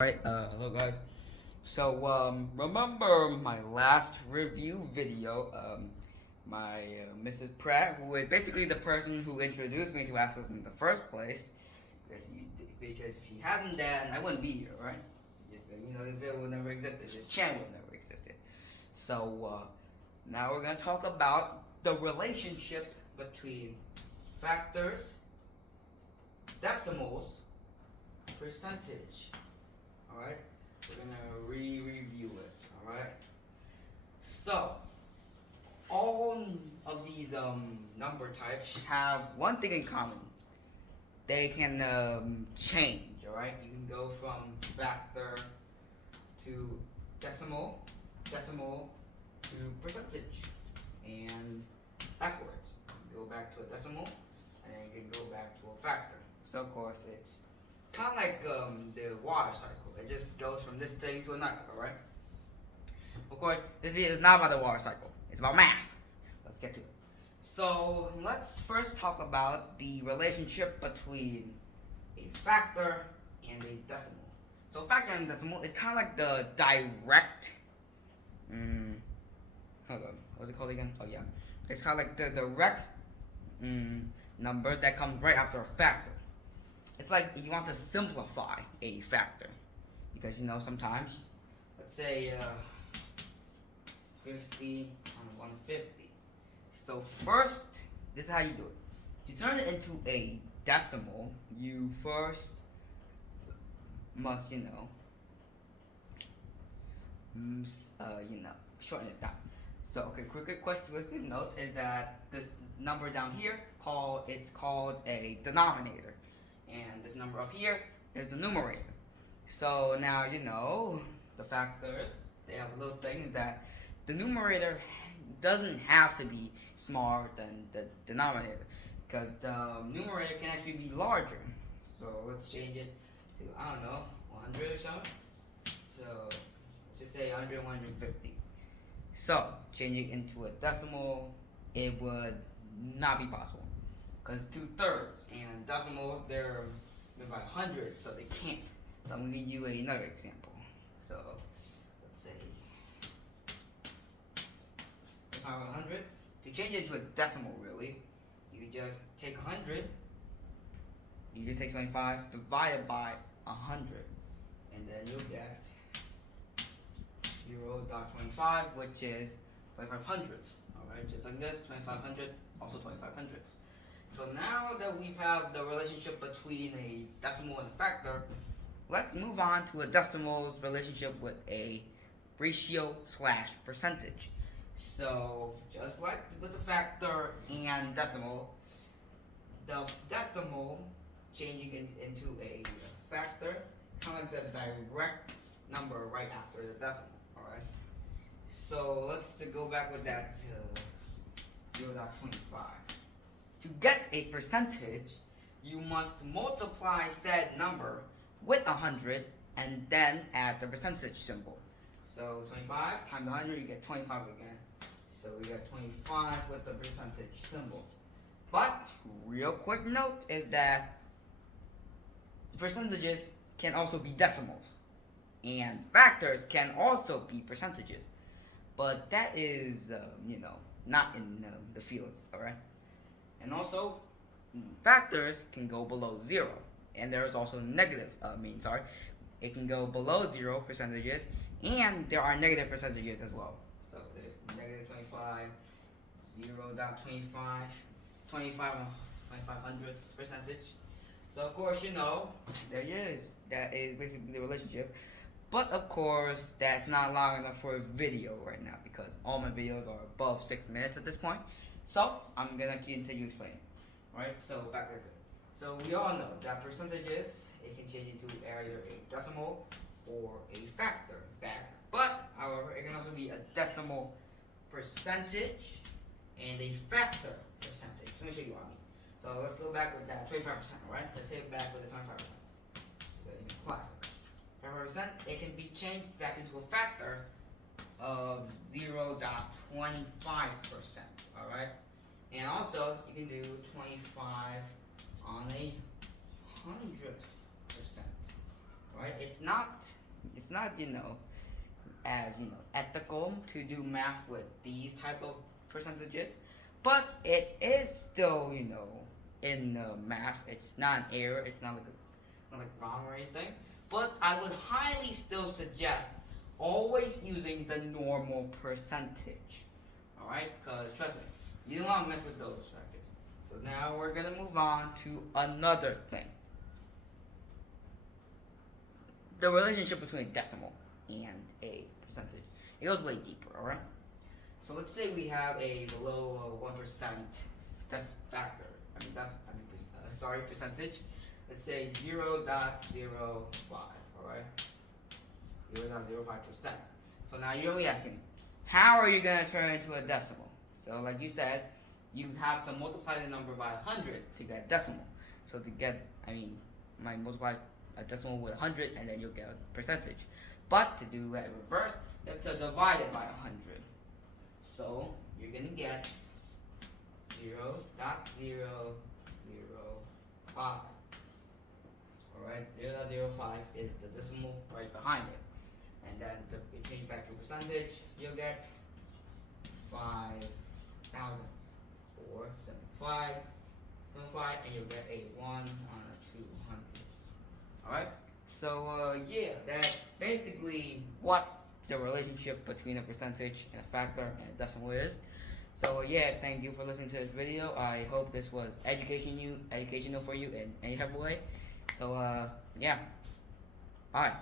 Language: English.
Right, hello guys. So, remember my last review video? My Mrs. Pratt, who is basically the person who introduced me to Atlas in the first place, because if she hadn't, then I wouldn't be here, right? This video would never existed. This channel would never existed. So, now we're gonna talk about the relationship between factors, decimals, percentage. Alright? We're gonna review it. Alright? So, all of these number types have one thing in common. They can change, alright? You can go from factor to decimal, decimal to percentage, and backwards. You go back to a decimal, and then you can go back to a factor. So, of course, it's kind of like the water cycle. It just goes from this thing to another, alright? Of course, this video is not about the water cycle. It's about math. Let's get to it. So, let's first talk about the relationship between a factor and a decimal. So, factor and decimal is kind of like the direct... hold on. What's it called again? Oh, yeah. It's kind of like the direct number that comes right after a factor. It's like you want to simplify a factor, because sometimes, let's say 50 on 150. So first, this is how you do it. To turn it into a decimal, you first must shorten it down. So okay, quick note is that this number down here it's called a denominator. And this number up here is the numerator. So now the factors, they have a little thing is that the numerator doesn't have to be smaller than the denominator, because the numerator can actually be larger. So let's change it to, I don't know, 100 or something. So let's just say 100, 150. So changing into a decimal, it would not be possible, because 2/3, and decimals, they're made by hundreds, so they can't. So I'm going to give you another example. So let's say if I have 100, to change it to a decimal, really, you just take 100, you just take 25, divide by 100, and then you'll get 0.25, which is 25 hundredths. Alright, just like this, 25 hundredths, also 25 hundredths. So now that we have the relationship between a decimal and a factor, let's move on to a decimal's relationship with a ratio / percentage. So just like with the factor and decimal, the decimal changing into a factor, kind of like the direct number right after the decimal. Alright. So let's go back with that to 0.25. To get a percentage, you must multiply said number with 100 and then add the percentage symbol. So 25 times 100, you get 25 again. So we got 25 with the percentage symbol. But real quick note is that the percentages can also be decimals, and factors can also be percentages. But that is, not in the fields, alright? And also, factors can go below 0. And there is also it can go below 0 percentages, and there are negative percentages as well. So there's negative 25, 0.25, 25 hundredths percentage. So of course, there it is. That is basically the relationship. But of course, that's not long enough for a video right now, because all my videos are above 6 minutes at this point. So I'm gonna continue explaining. Alright, so back to it. So we all know that percentages, it can change into either a decimal or a factor back. But however, it can also be a decimal percentage and a factor percentage. Let me show you what I mean. So let's go back with that 25%, alright? Let's hit back with the 25%. Classic. 25%, it can be changed back into a factor of 0.25%, alright? And also, you can do 25 on a 100%, Right? It's not as ethical to do math with these type of percentages, but it is still in math. It's not an error. It's not not like wrong or anything. But I would highly still suggest always using the normal percentage. All right, because trust me, you don't want to mess with those factors. So now we're gonna move on to another thing. The relationship between a decimal and a percentage. It goes way deeper, alright? So let's say we have a below 1% factor. Percentage. Let's say 0.05, alright? 0.05%. So now you're only asking, how are you going to turn it into a decimal? So like you said, you have to multiply the number by 100 to get a decimal. So to get, might multiply a decimal with 100 and then you'll get a percentage. But to do it reverse, you have to divide it by 100. So you're going to get 0.005. Alright, 0.05 is the decimal right behind it. And then if you change back to percentage, you'll get 5 thousandths, or 75, and you'll get a 1 on a 200. Alright, so yeah, that's basically what the relationship between a percentage and a factor and a decimal is. So yeah, thank you for listening to this video. I hope this was educational for you in any type of way. So yeah, alright.